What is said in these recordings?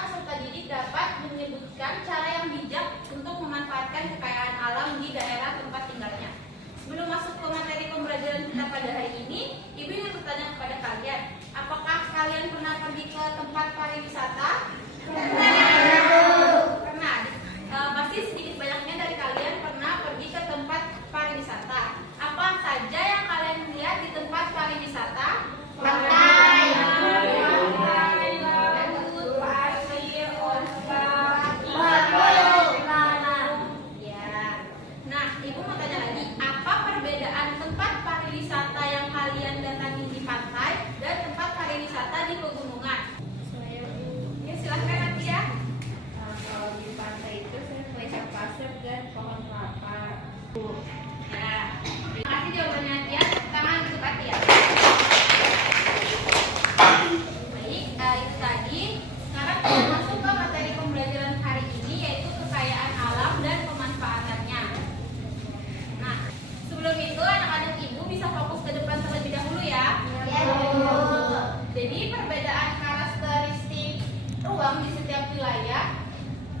peserta didik dapat menyebutkan cara yang bijak untuk memanfaatkan kekayaan alam di daerah tempat tinggalnya. Sebelum masuk ke materi pembelajaran kita pada hari ini, Ibu ingin bertanya kepada kalian, apakah kalian pernah pergi ke tempat pariwisata? Pernah. Pasti sedikit banyaknya dari kalian pernah pergi ke tempat pariwisata. Apa saja yang kalian lihat di tempat pariwisata? Pantai, laut, pasir, ombak, ya. Nah, Ibu mau tanya lagi, apa perbedaan tempat pariwisata yang kalian datangi di pantai dan tempat pariwisata di pegunungan? Ya, silahkan nanti ya. Kalau di pantai itu saya melihat pasir dan pohon kelapa. Ya, terima kasih jawabannya Tia. Tangan untuk Tia. Baik, itu tadi. Sekarang kita masuk ke materi pembelajaran hari ini, yaitu kekayaan alam dan pemanfaatannya. Nah, sebelum itu anak-anak Ibu bisa fokus ke depan terlebih dahulu ya. Jadi perbedaan karakteristik ruang di setiap wilayah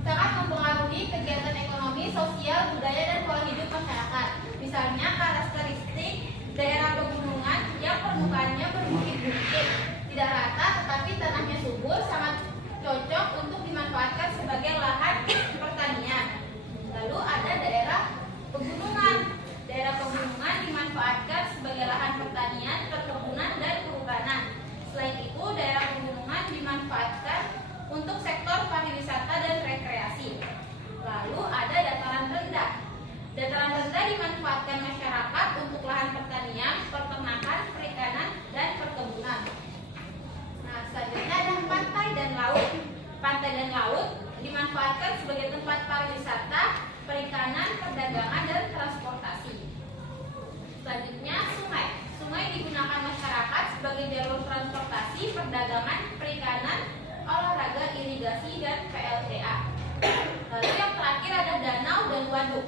sangat mempengaruhi kegiatan ekonomi, sosial, budaya, dan pola hidup masyarakat. Misalnya karakteristik daerah pegunungan yang permukaannya berbukit-bukit, tidak rata tetapi tanahnya subur, sangat cocok untuk dimanfaatkan sebagai lahan pertanian. Lalu ada daerah pegunungan. Daerah pegunungan dimanfaatkan sebagai lahan pertanian, perkebunan, dan perhutanan. Selain itu, daerah pegunungan dimanfaatkan untuk sektor pariwisata dan rekreasi. Lalu ada dataran rendah. Dataran rendah dimanfaatkan masyarakat untuk lahan pertanian, peternakan, perikanan, dan perkebunan. Nah, selanjutnya ada pantai dan laut. Pantai dan laut dimanfaatkan sebagai tempat pariwisata, perikanan, perdagangan, dan transportasi. Selanjutnya sungai. Sungai digunakan masyarakat sebagai jalur transportasi, perdagangan, perikanan, olahraga, irigasi, dan PLTA. Lalu yang terakhir ada danau dan waduk.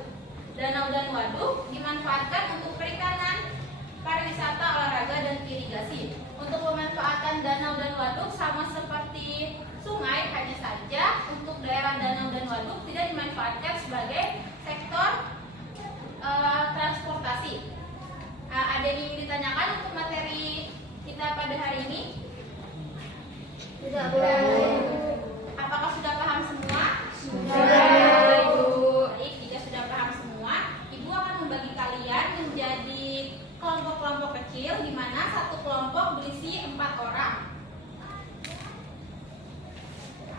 Danau dan waduk dimanfaatkan untuk perikanan, pariwisata, olahraga, dan irigasi. Untuk pemanfaatan danau dan waduk sama seperti sungai, hanya saja untuk daerah danau dan waduk tidak dimanfaatkan sebagai sektor transportasi. Ada yang ingin ditanyakan untuk materi kita pada hari ini? Tidak. Apakah sudah paham semua? Sudah, Ibu. Baik, jika sudah paham semua, Ibu akan membagi kalian menjadi kelompok-kelompok kecil, di mana satu kelompok berisi 4 orang.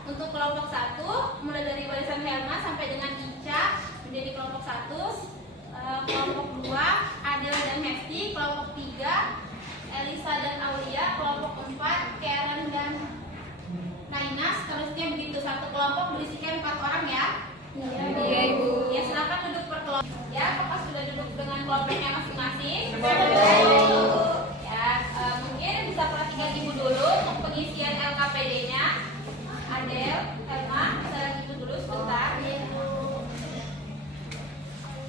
Untuk kelompok 1, mulai dari barisan Helma sampai dengan Ica menjadi kelompok 1. Kelompok 2, Adel dan Hesti. Kelompok 3, Elisa dan Aulia. Kelompok 4, Karen dan Nainas. Terusnya begitu, satu kelompok berisikan 4 orang ya. Iya, Ibu. Ya, silakan duduk per kelompok. Ya, apakah sudah duduk dengan kelompoknya masing-masing? Ya, mungkin bisa perhatikan Ibu dulu untuk pengisian LKPD-nya. Adel, Helma, bisa lihat Ibu dulu sebentar.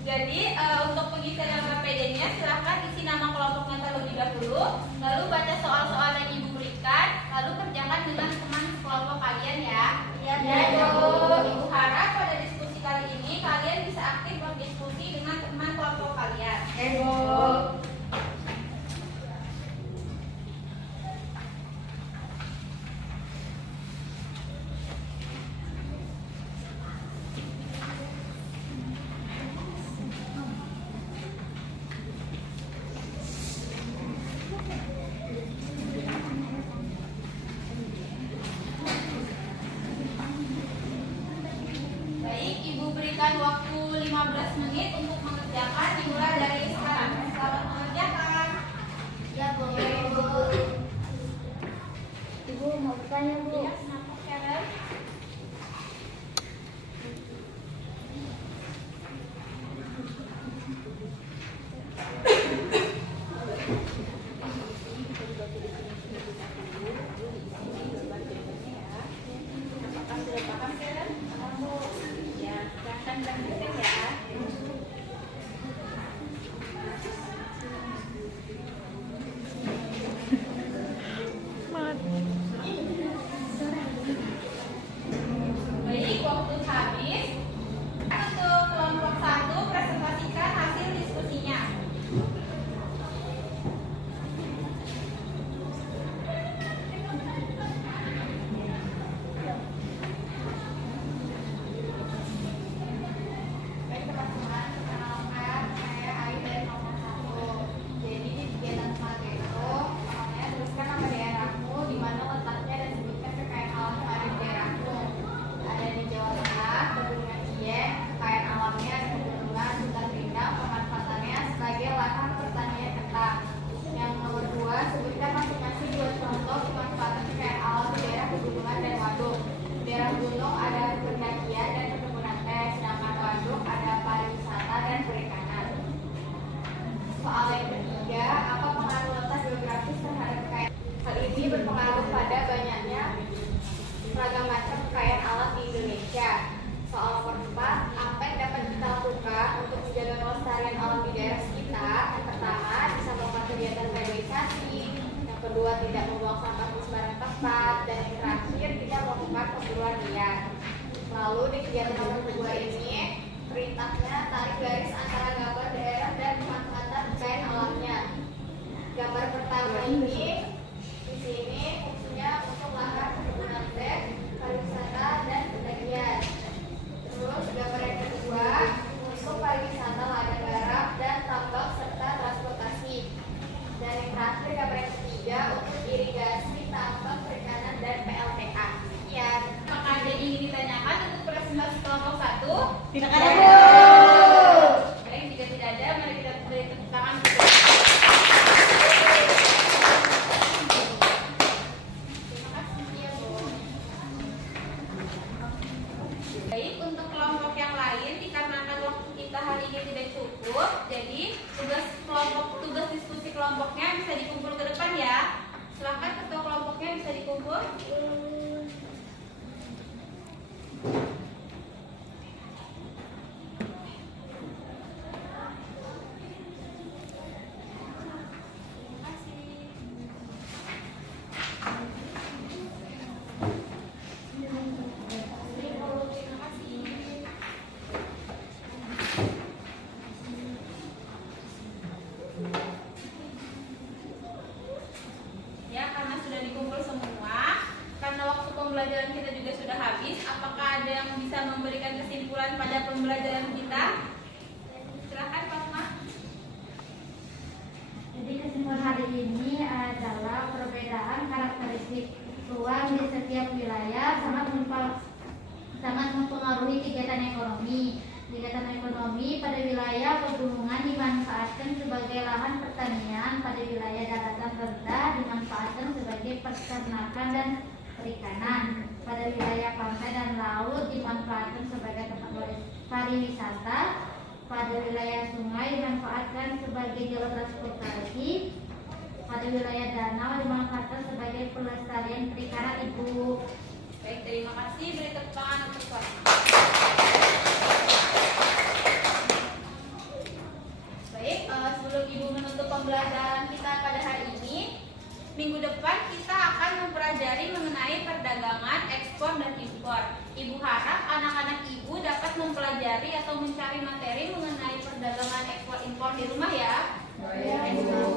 Jadi untuk pengisian LKPD-nya silahkan isi nama kelompoknya terlebih dahulu, lalu baca soal-soal yang Ibu berikan, lalu kerjakan dengan teman kelompok kalian ya. Ibu harap pada diskusi kali ini kalian bisa aktif berdiskusi dengan teman kelompok kalian. berpengaruh pada banyaknya beragam macam kekayaan alam di Indonesia. Soal nomor 4, apa yang dapat kita lakukan untuk menjaga kelestarian alam di daerah kita? Yang pertama, bisa melakukan kegiatan reboisasi. Yang kedua, tidak membuang sampah di sembarang tempat. Dan yang terakhir, kita melakukan pemburuan liar. Lalu di kegiatan nomor 2 ini, perintahnya tarik garis antara gambar daerah dan pemanfaatan kekayaan alamnya. Gambar pertama ini di sini fungsinya untuk lahan perkebunan teh, pariwisata dan pendakian. Terus gambar yang kedua untuk pariwisata ladang garam dan tambang serta transportasi. Dan yang terakhir gambar yang ketiga untuk irigasi, tambang, perikanan dan PLTA. Sekian. Apakah ada yang ingin ditanyakan untuk presentasi kelompok 1? Tidak ada, Bu. Baik, jika tidak ada, mari kita beri tepuk tangan. Terima kasih ya, Bu. Baik, untuk kelompok yang lain, dikarenakan waktu kita hari ini tidak cukup, jadi tugas diskusi kelompoknya bisa dikumpul ke depan ya. Silakan ketua kelompoknya bisa dikumpul. Ya, karena sudah dikumpul semua, karena waktu pembelajaran kita juga sudah habis, apakah ada yang bisa memberikan kesimpulan pada pembelajaran kita? Silakan, Fatma. Jadi kesimpulan hari ini adalah perbedaan karakteristik ruang di setiap wilayah sangat mempengaruhi kegiatan ekonomi. Kegiatan ekonomi pada wilayah pegunungan dimanfaatkan sebagai lahan pertanian, pada wilayah daratan rendah dimanfaatkan sebagai peternakan dan perikanan, pada wilayah pantai dan laut dimanfaatkan sebagai tempat pariwisata, pada wilayah sungai dimanfaatkan sebagai jalur transportasi, pada wilayah danau dimanfaatkan sebagai pelestarian perikanan. Ibu. Baik, terima kasih. Beri tepuk tangan untuk Fatma. Baik, sebelum Ibu menutup pembelajaran kita pada hari ini, minggu depan kita akan mempelajari mengenai perdagangan, ekspor, dan impor. Ibu harap anak-anak Ibu dapat mempelajari atau mencari materi mengenai perdagangan, ekspor, impor di rumah ya. Ya, Ibu.